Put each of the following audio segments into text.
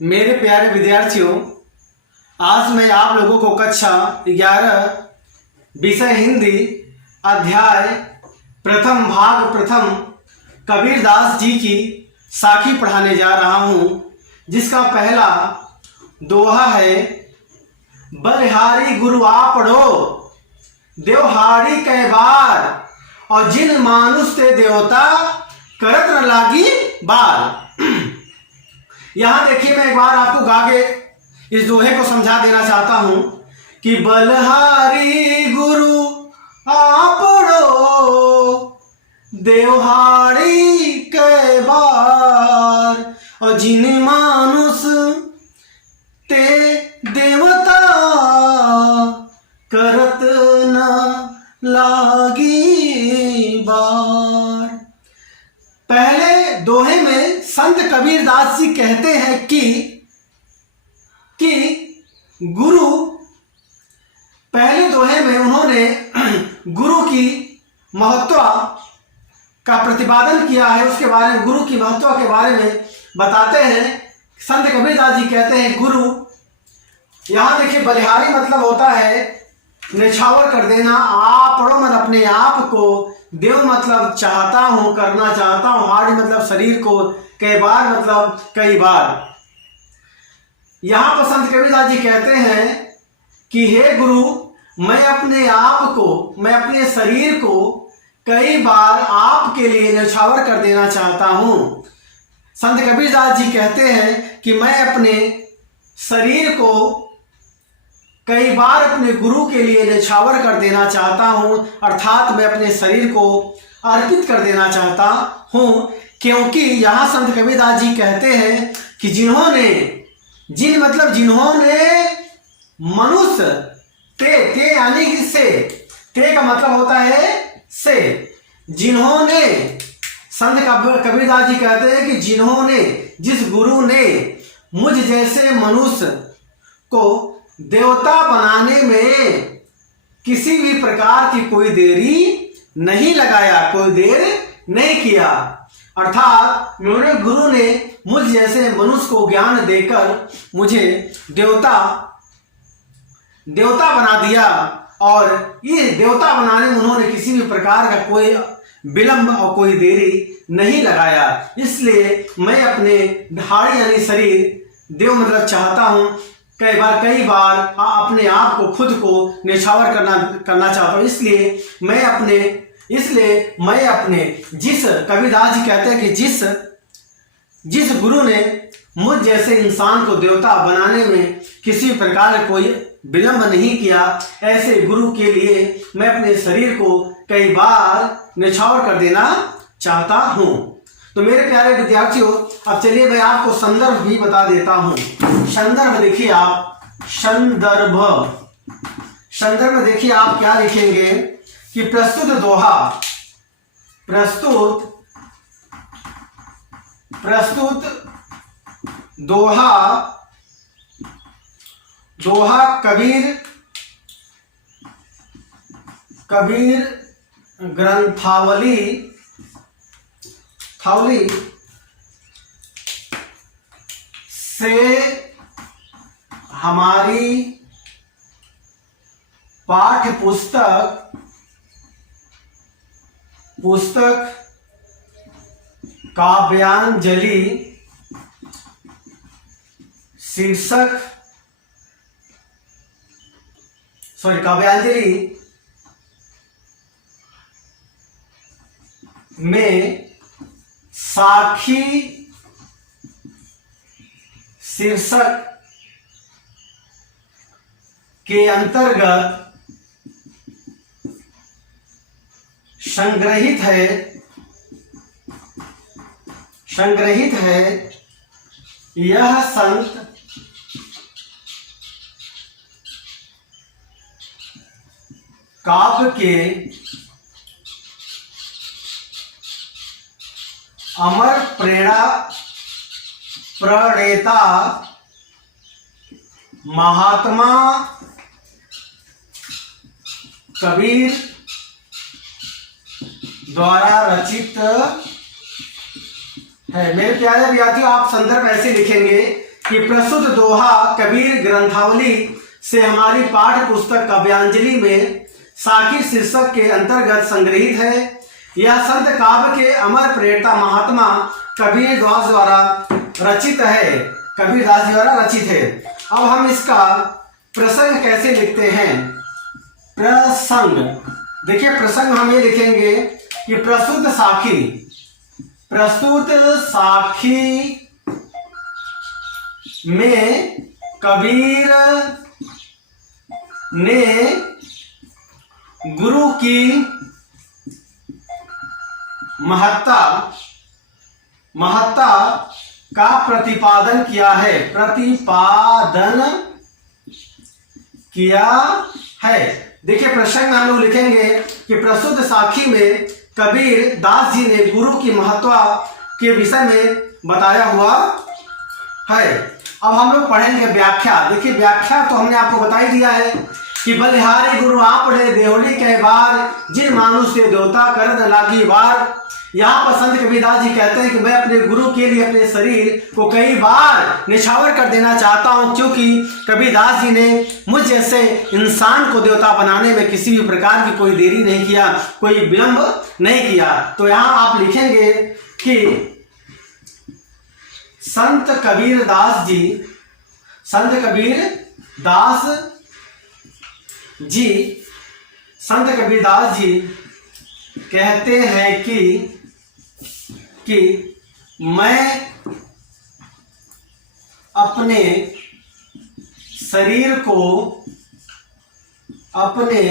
मेरे प्यारे विद्यार्थियों, आज मैं आप लोगों को कक्षा 11 विषय हिंदी अध्याय प्रथम भाग प्रथम कबीरदास जी की साखी पढ़ाने जा रहा हूँ, जिसका पहला दोहा है। बलिहारी गुरु आपड़ो देवहारी कै बार, और जिन मानुष ते देवता करत न लागी बार। यहां देखिए, मैं एक बार आपको गा के इस दोहे को समझा देना चाहता हूं कि बलिहारी गुरु आपड़ो देवहारी कै बार, और जिन मानुष ते देवता करत न लागी बार। पहले दोहे में संत कबीरदास जी कहते हैं कि गुरु, पहले दोहे में उन्होंने गुरु की महत्व का प्रतिपादन किया है। उसके बारे में, गुरु की महत्व के बारे में बताते हैं। संत कबीरदास जी कहते हैं गुरु, यहां देखिए, बलिहारी मतलब होता है निछावर कर देना, आपड़ो मतलब अपने आप को, देव मतलब चाहता हूं, करना चाहता हूं, हाड़ी मतलब शरीर को, कई बार मतलब कई बार। यहां पर संत कबीरदास जी कहते हैं कि हे गुरु, मैं अपने आप को, मैं अपने शरीर को कई बार आपके लिए न्यौछावर कर देना चाहता हूं। संत कबीरदास जी कहते हैं कि मैं अपने शरीर को कई बार अपने गुरु के लिए न्यौछावर कर देना चाहता हूं, अर्थात मैं अपने शरीर को अर्पित कर देना चाहता हूं। क्योंकि यहां संत कबीरदास जी कहते हैं कि जिन्होंने मनुष्य ते यानी कि से, ते का मतलब होता है से, जिन्होंने, संत कबीरदास जी कहते हैं कि जिन्होंने, जिस गुरु ने मुझ जैसे मनुष्य को देवता बनाने में किसी भी प्रकार की कोई देरी नहीं लगाया, कोई देर नहीं किया, अर्थात मेरे गुरु ने मुझ जैसे मनुष्य को ज्ञान देकर मुझे देवता बना दिया, और ये देवता बनाने में उन्होंने किसी भी प्रकार का कोई विलंब और कोई देरी नहीं लगाया। इसलिए मैं अपने हाड़ी यानी शरीर, देव मतलब चाहता हूं, कई बार अपने आप को, खुद को न्यौछावर करना चाहता हूं। इसलिए मैं अपने जिस, कबीरदास जी कहते हैं कि जिस गुरु ने मुझ जैसे इंसान को देवता बनाने में किसी प्रकार का कोई विलंब नहीं किया, ऐसे गुरु के लिए मैं अपने शरीर को कई बार न्यौछावर कर देना चाहता हूं। तो मेरे प्यारे विद्यार्थियों, अब चलिए मैं आपको संदर्भ भी बता देता हूं। संदर्भ देखिए आप, संदर्भ में देखिए आप क्या लिखेंगे कि प्रस्तुत दोहा कबीर ग्रंथावली से हमारी पाठ्य पुस्तक काव्यांजलि में साखी शीर्षक के अंतर्गत संग्रहित है यह संत काव्य के अमर प्रणेता महात्मा कबीर द्वारा रचित है। मेरे प्यारे विद्यार्थियों, आप संदर्भ ऐसे लिखेंगे कि प्रस्तुत दोहा कबीर ग्रंथावली से हमारी पाठ्य पुस्तक काव्यांजलि में साखी शीर्षक के अंतर्गत संग्रहित है। यह संत काव्य के अमर प्रेरता महात्मा कबीरदास द्वारा रचित है। कबीरदास द्वारा रचित है। अब हम इसका प्रसंग कैसे लिखते हैं? प्रसंग, देखिए प्रसंग हम ये लिखेंगे कि प्रस्तुत साखी में कबीर ने गुरु की महत्ता का प्रतिपादन किया है। देखिए प्रसंग में हम लोग लिखेंगे कि प्रस्तुत साखी में कबीर दास जी ने गुरु की महत्ता के विषय में बताया हुआ है। अब हम लोग पढ़ेंगे व्याख्या। देखिए व्याख्या तो हमने आपको बता ही दिया है कि बलिहारी गुरु आपड़े देवली के बार, जिन मानुष से देवता करद लागी बार। यहाँ पर संत कबीरदास जी कहते हैं कि मैं अपने गुरु के लिए अपने शरीर को कई बार निछावर कर देना चाहता हूँ, क्योंकि कबीरदास जी ने मुझ जैसे इंसान को देवता बनाने में किसी भी प्रकार की कोई देरी नहीं किया, कोई विलंब नहीं किया। तो यहाँ आप लिखेंगे कि संत कबीरदास जी कहते हैं कि मैं अपने शरीर को अपने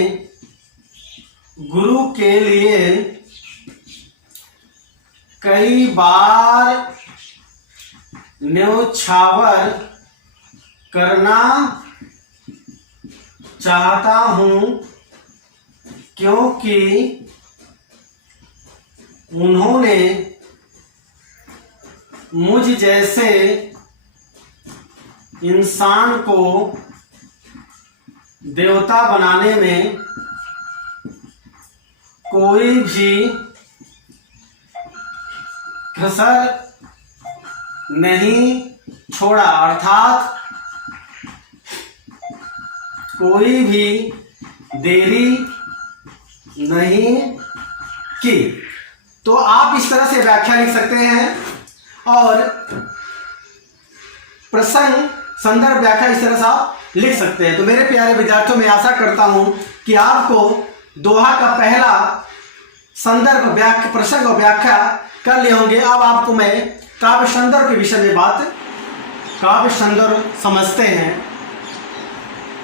गुरु के लिए कई बार न्यौछावर करना चाहता हूं, क्योंकि उन्होंने मुझ जैसे इंसान को देवता बनाने में कोई भी कसर नहीं छोड़ा, अर्थात कोई भी देरी नहीं की। तो आप इस तरह से व्याख्या लिख सकते हैं और प्रसंग संदर्भ व्याख्या इस तरह से आप लिख सकते हैं। तो मेरे प्यारे विद्यार्थियों, मैं आशा करता हूं कि आपको दोहा का पहला संदर्भ व्याख्या प्रसंग और व्याख्या कर लिए होंगे। अब आपको मैं काव्य संदर्भ के विषय में काव्य संदर्भ समझते हैं।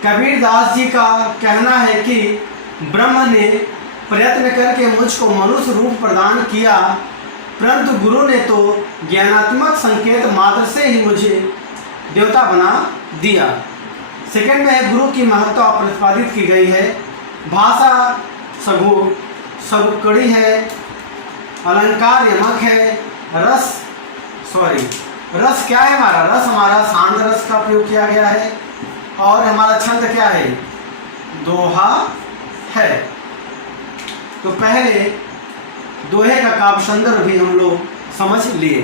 कबीरदास जी का कहना है कि ब्रह्म ने प्रयत्न करके मुझको मनुष्य रूप प्रदान किया, परंतु गुरु ने तो ज्ञानात्मक संकेत मात्र से ही मुझे देवता बना दिया। सेकंड में गुरु की महत्ता प्रतिपादित की गई है। भाषा सगुकड़ी है, अलंकार यमक है, रस क्या है हमारा? रस हमारा शांत रस का प्रयोग किया गया है, और हमारा छंद क्या है? दोहा है। तो पहले दोहे का काव्य संदर्भ भी हम लोग समझ लिए।